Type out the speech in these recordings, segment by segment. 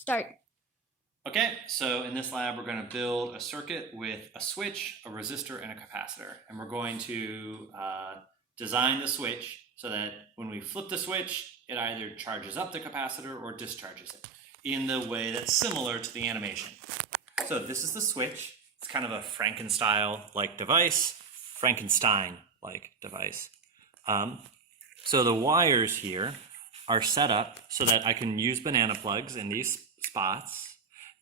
Start. Okay, so in this lab, we're going to build a circuit with a switch, a resistor, and a capacitor. And we're going to design the switch so that when we flip the switch, it either charges up the capacitor or discharges it in the way that's similar to the animation. So this is the switch. It's kind of a Frankenstein-like device. So the wires here are set up so that I can use banana plugs in these spots.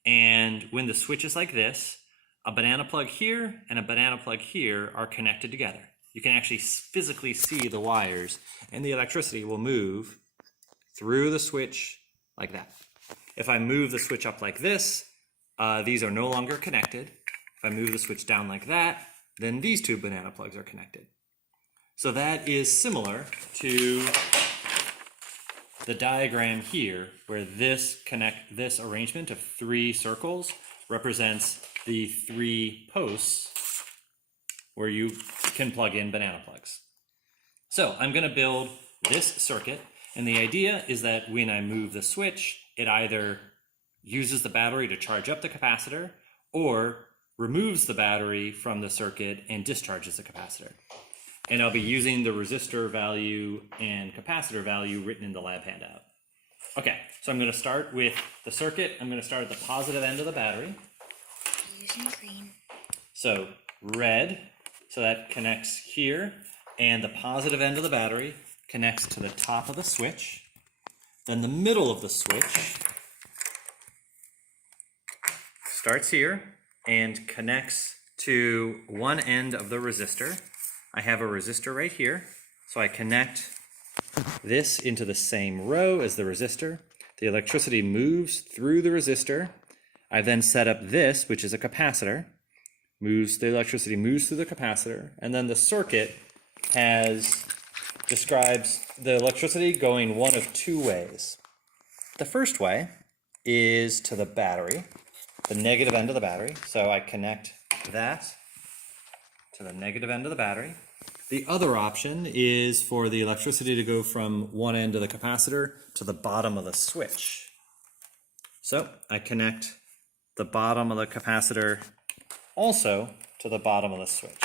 And when the switch is like this, a banana plug here and a banana plug here are connected together. You can actually physically see the wires, and the electricity will move through the switch like that. If I move the switch up like this, these are no longer connected. If I move the switch down like that, then these two banana plugs are connected. So that is similar to the diagram here, where this arrangement of three circles represents the three posts where you can plug in banana plugs. So I'm going to build this circuit, and the idea is that when I move the switch, it either uses the battery to charge up the capacitor or removes the battery from the circuit and discharges the capacitor. And I'll be using the resistor value and capacitor value written in the lab handout. Okay, so I'm going to start with the circuit. I'm going to start at the positive end of the battery. Using green. So red, so that connects here, and the positive end of the battery connects to the top of the switch. Then the middle of the switch starts here and connects to one end of the resistor. I have a resistor right here, so I connect this into the same row as the resistor. The electricity moves through the resistor. I then set up this, which is a capacitor. The electricity moves through the capacitor, and then the circuit describes the electricity going one of two ways. The first way is to the battery, the negative end of the battery. So I connect that to the negative end of the battery. The other option is for the electricity to go from one end of the capacitor to the bottom of the switch. So I connect the bottom of the capacitor also to the bottom of the switch.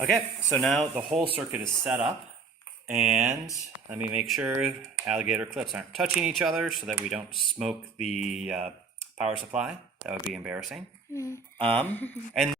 Okay, so now the whole circuit is set up, and let me make sure alligator clips aren't touching each other so that we don't smoke the power supply. That would be embarrassing. And